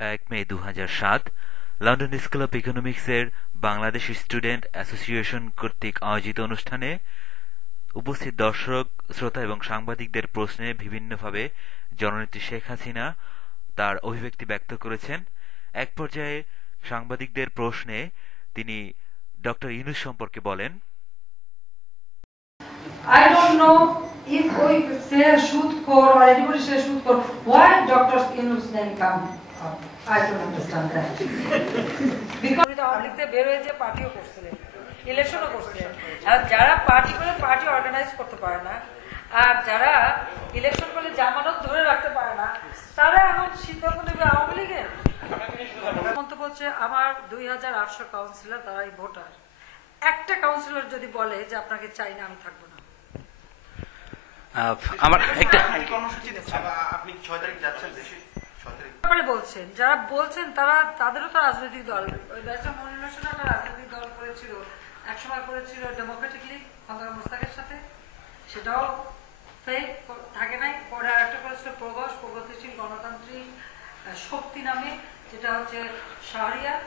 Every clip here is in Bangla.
১ মে ২০০৭ লন্ডন স্কুল অব ইকোনমিক্সের বাংলাদেশ স্টুডেন্ট অ্যাসোসিয়েশন কর্তৃক আয়োজিত অনুষ্ঠানে উপস্থিত দর্শক, শ্রোতা এবং সাংবাদিকদের প্রশ্নে বিভিন্নভাবে জননেত্রী শেখ হাসিনা তার অভিব্যক্তি ব্যক্ত করেছেন। এক পর্যায়ে সাংবাদিকদের প্রশ্নে তিনি ডক্টর ইউনূস সম্পর্কে বলেন, I don't know if we say Shudkor or anybody says Shudkor, why Dr. Yunus name come up? I don't understand that. Because লিখতে বের হয়ে যে পার্টিও করছিলেন, ইলেকশনও করছিলেন। আর যারা পার্টি করে পার্টি অর্গানাইজ করতে পারে না, আর যারা ইলেকশন করলে জামানত ধরে রাখতে পারে না, তারা এখন সিদ্ধান্ত নেবে আওয়ামী লীগের। মন্তব্য হচ্ছে আমার 2800 কাউন্সিলর, তারাই ভোটার। একটা কাউন্সিলর যদি বলে যে আপনাকে চাই না, আমি থাকবো না। আমার একটা আপনি 6 তারিখ যাচ্ছেন দেশে, 6 তারিখ বলছেন, যারা বলছেন তারা, তাদেরও তো রাজনৈতিক দল, ওই ব্যারিস্টার মনিরুল হোসেন একটা রাজনৈতিক দল করেছিল, একসময় করেছিল ডেমোক্রেটিক লীগ খন্দকার মোস্তাকের সাথে, সেটাও ফেক থাকে নাই। পরে আর একটা করেছিল প্রগস, প্রগতিশীল গণতান্ত্রিক শক্তি নামে, যেটা হচ্ছে শাহরিয়ার,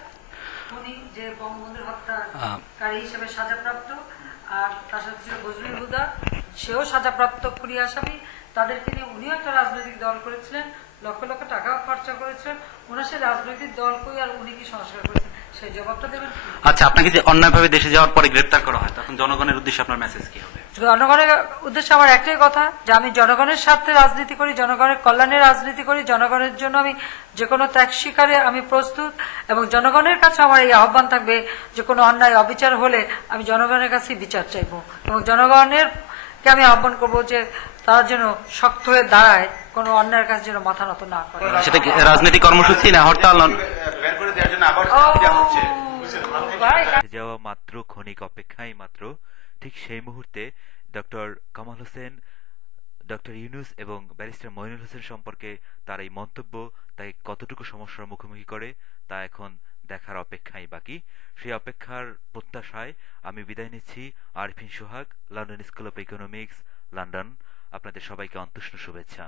উনি যে বঙ্গবন্ধুর হত্যাকারী হিসেবে সাজাপ্রাপ্ত, আর তার সাথে ছিল বজলুল হুদা, সেও সাজাপ্রাপ্ত খুনি আসামি। তাদেরকে নিয়ে উনিও একটা রাজনৈতিক দল করেছিলেন, লক্ষ লক্ষ টাকাও খরচা করেছিলেন। ওনার সেই রাজনৈতিক দল কই আর উনি কি সংস্কার করেছেন, সেই জবাবটা দেবেন। আচ্ছা, আপনাকে যে অন্যায়ভাবে দেশে যাওয়ার পরে গ্রেপ্তার করা হয়, তখন জনগণের উদ্দেশ্যে আপনার মেসেজ কি হবে? জনগণের উদ্দেশ্যে আমার একটাই কথা, যে আমি জনগণের স্বার্থে রাজনীতি করি, জনগণের কল্যাণে রাজনীতি করি, জনগণের জন্য আমি যে কোনো ত্যাগ স্বীকারে আমি প্রস্তুত। এবং জনগণের কাছে আমার এই আহ্বান থাকবে যে কোনো অন্যায় অবিচার হলে আমি জনগণের কাছে বিচার চাইব, এবং জনগণের কে আমি আহ্বান করবো যে তারা যেন শক্ত হয়ে দাঁড়ায়, কোনো অন্যায়ের কাছে যেন মাথা নত না করে। সেটা রাজনৈতিক কর্মসূচি না হরতাল? বের করে দেওয়ার জন্য আবার দেওয়া হচ্ছে। যাওয়া মাত্র ক্ষণিক অপেক্ষাই মাত্র, ঠিক সেই মুহূর্তে ডক্টর কামাল হোসেন, ডক্টর ইউনূস এবং ব্যারিস্টার মইনুল হোসেন সম্পর্কে তার এই মন্তব্য তাকে কতটুকু সমস্যার মুখোমুখি করে, তা এখন দেখার অপেক্ষাই বাকি। সেই অপেক্ষার প্রত্যাশায় আমি বিদায় নিচ্ছি। Arfin Sohag, London School of Economics, London. আপনাদের সবাইকে অন্তুষ্ণ শুভেচ্ছা।